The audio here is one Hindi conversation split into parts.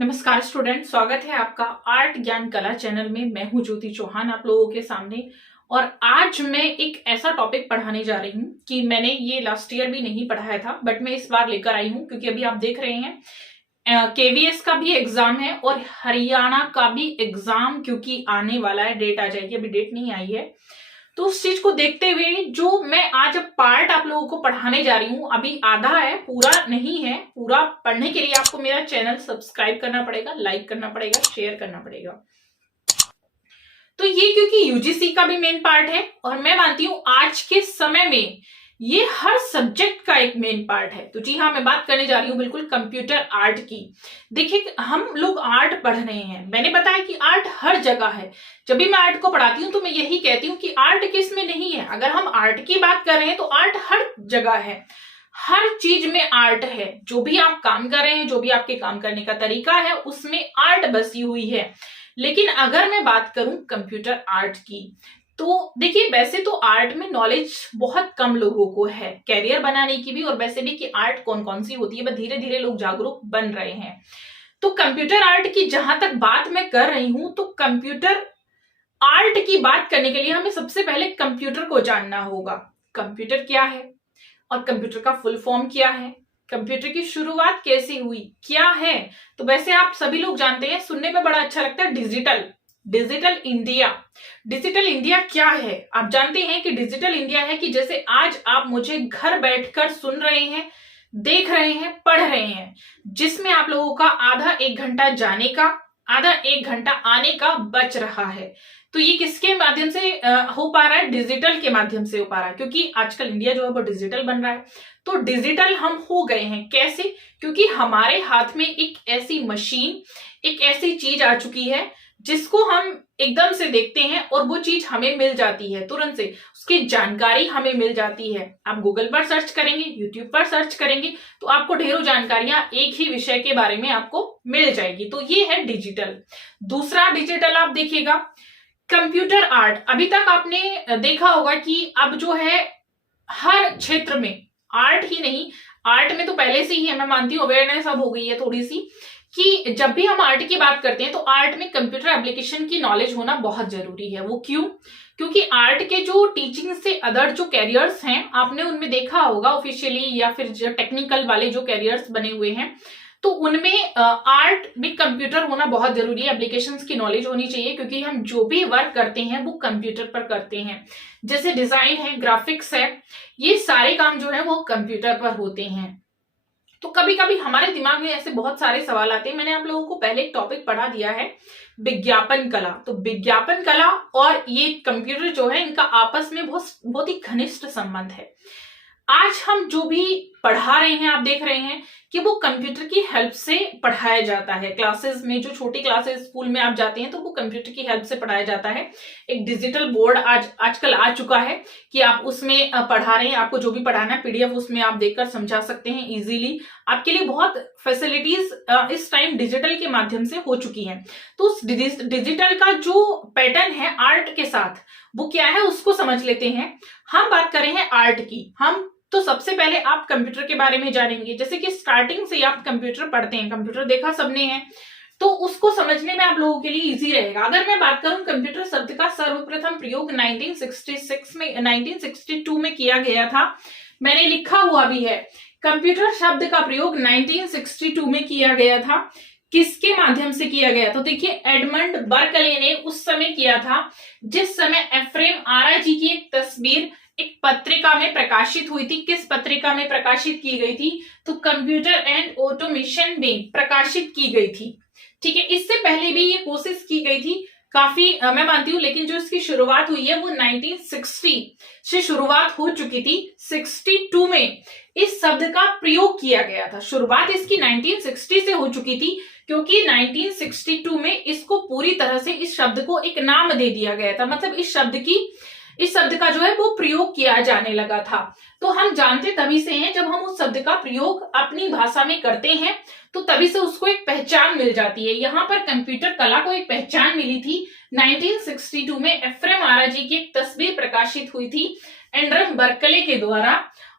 नमस्कार स्टूडेंट, स्वागत है आपका आर्ट ज्ञान कला चैनल में। मैं हूं ज्योति चौहान आप लोगों के सामने। और आज मैं एक ऐसा टॉपिक पढ़ाने जा रही हूं कि मैंने ये लास्ट ईयर भी नहीं पढ़ाया था, बट मैं इस बार लेकर आई हूं क्योंकि अभी आप देख रहे हैं केवीएस का भी एग्जाम है और हरियाणा का भी एग्जाम क्योंकि आने वाला है। डेट आ जाएगी, अभी डेट नहीं आई है। तो उस चीज को देखते हुए जो मैं आज पार्ट आप लोगों को पढ़ाने जा रही हूँ, अभी आधा है, पूरा नहीं है। पूरा पढ़ने के लिए आपको मेरा चैनल सब्सक्राइब करना पड़ेगा, लाइक करना पड़ेगा, शेयर करना पड़ेगा। तो ये क्योंकि यूजीसी का भी मेन पार्ट है और मैं मानती हूँ आज के समय में ये हर सब्जेक्ट का एक मेन पार्ट है। तो जी हाँ, मैं बात करने जा रही हूँ बिल्कुल कंप्यूटर आर्ट की। देखिए, हम लोग आर्ट पढ़ रहे हैं, मैंने बताया कि आर्ट हर जगह है। जब भी मैं आर्ट को पढ़ाती हूँ तो मैं यही कहती हूँ कि आर्ट किस में नहीं है। अगर हम आर्ट की बात कर रहे हैं तो आर्ट हर जगह है, हर चीज में आर्ट है। जो भी आप काम कर रहे हैं, जो भी आपके काम करने का तरीका है, उसमें आर्ट बसी हुई है। लेकिन अगर मैं बात करूं कंप्यूटर आर्ट की, तो देखिए, वैसे तो आर्ट में नॉलेज बहुत कम लोगों को है, कैरियर बनाने की भी, और वैसे भी कि आर्ट कौन कौन सी होती है, बस धीरे धीरे लोग जागरूक बन रहे हैं। तो कंप्यूटर आर्ट की जहां तक बात मैं कर रही हूं, तो कंप्यूटर आर्ट की बात करने के लिए हमें सबसे पहले कंप्यूटर को जानना होगा। कंप्यूटर क्या है और कंप्यूटर का फुल फॉर्म क्या है, कंप्यूटर की शुरुआत कैसे हुई, क्या है। तो वैसे आप सभी लोग जानते हैं, सुनने में बड़ा अच्छा लगता है, डिजिटल इंडिया। डिजिटल इंडिया क्या है? आप जानते हैं कि डिजिटल इंडिया है कि जैसे आज आप मुझे घर बैठकर सुन रहे हैं, देख रहे हैं, पढ़ रहे हैं, जिसमें आप लोगों का आधा एक घंटा जाने का, आधा एक घंटा आने का बच रहा है। तो ये किसके माध्यम से हो पा रहा है? डिजिटल के माध्यम से हो पा रहा है, क्योंकि आजकल इंडिया जो है वो डिजिटल बन रहा है। तो डिजिटल हम हो गए हैं कैसे? क्योंकि हमारे हाथ में एक ऐसी मशीन, एक ऐसी चीज आ चुकी है जिसको हम एकदम से देखते हैं और वो चीज हमें मिल जाती है तुरंत से, उसकी जानकारी हमें मिल जाती है। आप गूगल पर सर्च करेंगे, यूट्यूब पर सर्च करेंगे, तो आपको ढेरों जानकारियां एक ही विषय के बारे में आपको मिल जाएगी। तो ये है डिजिटल। दूसरा डिजिटल आप देखिएगा, कंप्यूटर आर्ट। अभी तक आपने देखा होगा कि अब जो है हर क्षेत्र में, आर्ट ही नहीं, आर्ट में तो पहले से ही है, मैं मानती हूँ अवेयरनेस अब हो गई है थोड़ी सी, कि जब भी हम आर्ट की बात करते हैं तो आर्ट में कंप्यूटर एप्लीकेशन की नॉलेज होना बहुत जरूरी है। वो क्यों? क्योंकि आर्ट के जो टीचिंग से अदर जो कैरियर्स हैं, आपने उनमें देखा होगा ऑफिशियली या फिर जो टेक्निकल वाले जो कैरियर्स बने हुए हैं, तो उनमें आर्ट में कंप्यूटर होना बहुत जरूरी है, एप्लीकेशंस की नॉलेज होनी चाहिए, क्योंकि हम जो भी वर्क करते हैं वो कंप्यूटर पर करते हैं। जैसे डिजाइन है, ग्राफिक्स है, ये सारे काम जो है वो कंप्यूटर पर होते हैं। तो कभी कभी हमारे दिमाग में ऐसे बहुत सारे सवाल आते हैं। मैंने आप लोगों को पहले एक टॉपिक पढ़ा दिया है, विज्ञापन कला। तो विज्ञापन कला और ये कंप्यूटर जो है, इनका आपस में बहुत बहुत ही घनिष्ठ संबंध है। आज हम जो भी पढ़ा रहे हैं, आप देख रहे हैं कि वो कंप्यूटर की हेल्प से पढ़ाया जाता है। क्लासेस में, जो छोटी क्लासेस स्कूल में आप जाते हैं, तो वो कंप्यूटर की हेल्प से पढ़ाया जाता है। एक डिजिटल बोर्ड आजकल आ चुका है कि आप उसमें पढ़ा रहे हैं, आपको जो भी पढ़ाना है पीडीएफ उसमें आप देखकर समझा सकते हैं इजीली। आपके लिए बहुत फैसिलिटीज इस टाइम डिजिटल के माध्यम से हो चुकी हैं। तो उस डिजिटल का जो पैटर्न है आर्ट के साथ, वो क्या है उसको समझ लेते हैं। हम बात कर रहे हैं आर्ट की। हम तो सबसे पहले आप कंप्यूटर के बारे में जानेंगे। जैसे कि स्टार्टिंग से आप कंप्यूटर पढ़ते हैं, कंप्यूटर देखा सबने है, तो उसको समझने में आप लोगों के लिए इजी रहेगा। अगर मैं बात करूं, कंप्यूटर शब्द का सर्वप्रथम प्रयोग 1962 में किया गया था। मैंने लिखा हुआ भी है, कंप्यूटर शब्द का प्रयोग 1962 में किया गया था। किसके माध्यम से किया गया? तो देखिए, एडमंड बर्कले ने उस समय किया था जिस समय एफ्रेम आरा जी की एक तस्वीर एक पत्रिका में प्रकाशित हुई थी। किस पत्रिका में प्रकाशित की गई थी? तो कंप्यूटर एंड ऑटोमेशन में प्रकाशित की गई थी। ठीक है, इससे पहले भी ये कोशिश की गई थी काफी, मैं मानती हूं, लेकिन जो इसकी शुरुआत हुई है वो 1960 से शुरुआत हो चुकी थी। 62 में इस शब्द का प्रयोग किया गया था। शुरुआत इसकी 1960 से हो चुकी थी, क्योंकि 1962 में इसको पूरी तरह से, इस शब्द को एक नाम दे दिया गया था। मतलब इस शब्द का जो है वो प्रयोग किया जाने लगा था। तो हम जानते तभी से हैं, जब हम उस शब्द का प्रयोग अपनी भाषा में करते हैं तो तभी से उसको एक पहचान मिल जाती है। यहाँ पर कंप्यूटर कला को एक पहचान मिली थी 1962 में। एफ्रेम आरा जी की एक तस्वीर प्रकाशित हुई थी एंड्रम बर्कले के द्वारा,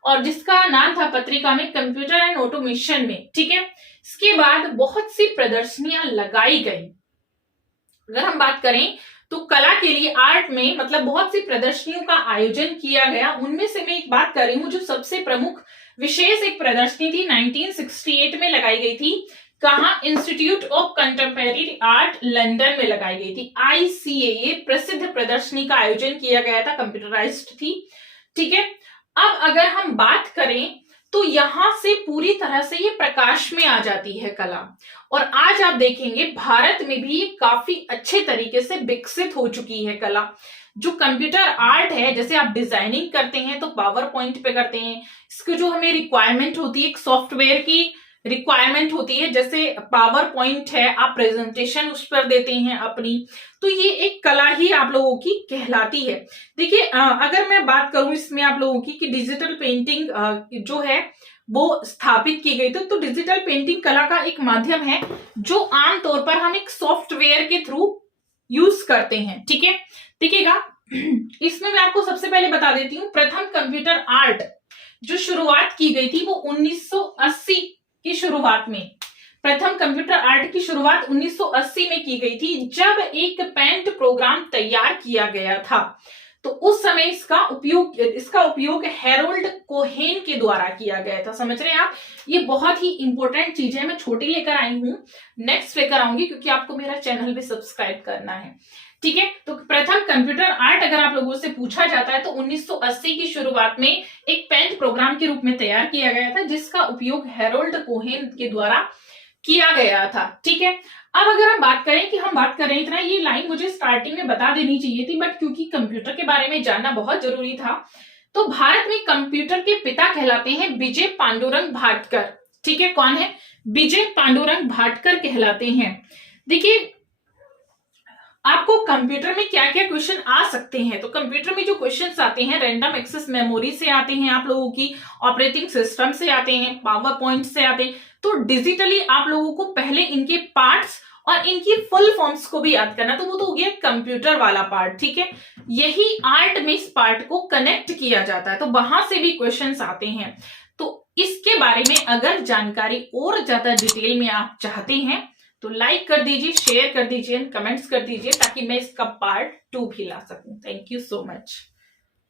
और जिसका नाम था पत्रिका में कंप्यूटर एंड ऑटोमेशन में, ठीक है। इसके बाद बहुत सी प्रदर्शनियां लगाई गई। अगर हम बात करें तो कला के लिए आर्ट में मतलब बहुत सी प्रदर्शनियों का आयोजन किया गया। उनमें से मैं एक बात कर रही हूँ जो सबसे प्रमुख विशेष एक प्रदर्शनी थी 1968 में लगाई गई थी। कहा? Institute of contemporary art London में लगाई गई थी। ICA प्रसिद्ध प्रदर्शनी का आयोजन किया गया था, कंप्यूटराइज्ड थी, ठीक है। अब अगर हम बात करें तो यहां से पूरी तरह से ये प्रकाश में आ जाती है कला, और आज आप देखेंगे भारत में भी काफी अच्छे तरीके से विकसित हो चुकी है कला। जो कंप्यूटर आर्ट है, जैसे आप डिजाइनिंग करते हैं तो पावर पॉइंट पे करते हैं, इसकी जो हमें रिक्वायरमेंट होती है, एक सॉफ्टवेयर की रिक्वायरमेंट होती है, जैसे पावर पॉइंट है, आप प्रेजेंटेशन उस पर देते हैं अपनी, तो ये एक कला ही आप लोगों की कहलाती है। देखिए अगर मैं बात करूं इसमें आप लोगों की कि डिजिटल पेंटिंग जो है वो स्थापित की गई, तो डिजिटल पेंटिंग कला का एक माध्यम है जो आमतौर पर हम एक सॉफ्टवेयर के थ्रू यूज करते हैं, ठीक है। देखिएगा इसमें मैं आपको सबसे पहले बता देती हूँ, प्रथम कंप्यूटर आर्ट जो शुरुआत की गई थी वो 1980 की शुरुआत में, प्रथम कंप्यूटर आर्ट की शुरुआत 1980 में की गई थी, जब एक पेंट प्रोग्राम तैयार किया गया था। तो उस समय इसका उपयोग हैरोल्ड कोहेन के द्वारा किया गया था। समझ रहे हैं आप? ये बहुत ही इंपॉर्टेंट चीज है, मैं छोटी लेकर आई हूं, नेक्स्ट लेकर आऊंगी क्योंकि आपको मेरा चैनल भी सब्सक्राइब करना है, ठीक है। तो प्रथम कंप्यूटर आर्ट अगर आप लोगों से पूछा जाता है तो 1980 की शुरुआत में एक पेंट प्रोग्राम के रूप में तैयार किया गया था, जिसका उपयोग हैरोल्ड कोहेन के द्वारा किया गया था, ठीक है। अब अगर हम बात करें कि हम बात करें इतना, ये लाइन मुझे स्टार्टिंग में बता देनी चाहिए थी, बट क्योंकि कंप्यूटर के बारे में जानना बहुत जरूरी था, तो भारत में कंप्यूटर के पिता कहलाते हैं विजय पांडुरंग भाटकर, ठीक है। कौन है? विजय पांडुरंग भाटकर कहलाते हैं। देखिए आपको कंप्यूटर में क्या क्या क्वेश्चन आ सकते हैं, तो कंप्यूटर में जो क्वेश्चंस आते हैं रैंडम एक्सेस मेमोरी से आते हैं, आप लोगों की ऑपरेटिंग सिस्टम से आते हैं, पावर पॉइंट से आते हैं। तो डिजिटली आप लोगों को पहले इनके पार्ट्स और इनकी फुल फॉर्म्स को भी याद करना, तो वो तो हो गया कंप्यूटर वाला पार्ट, ठीक है। यही आर्ट में इस पार्ट को कनेक्ट किया जाता है, तो वहां से भी क्वेश्चंस आते हैं। तो इसके बारे में अगर जानकारी और ज्यादा डिटेल में आप चाहते हैं तो लाइक कर दीजिए, शेयर कर दीजिए, कमेंट्स कर दीजिए, ताकि मैं इसका पार्ट 2 भी ला सकूं। Thank you so much.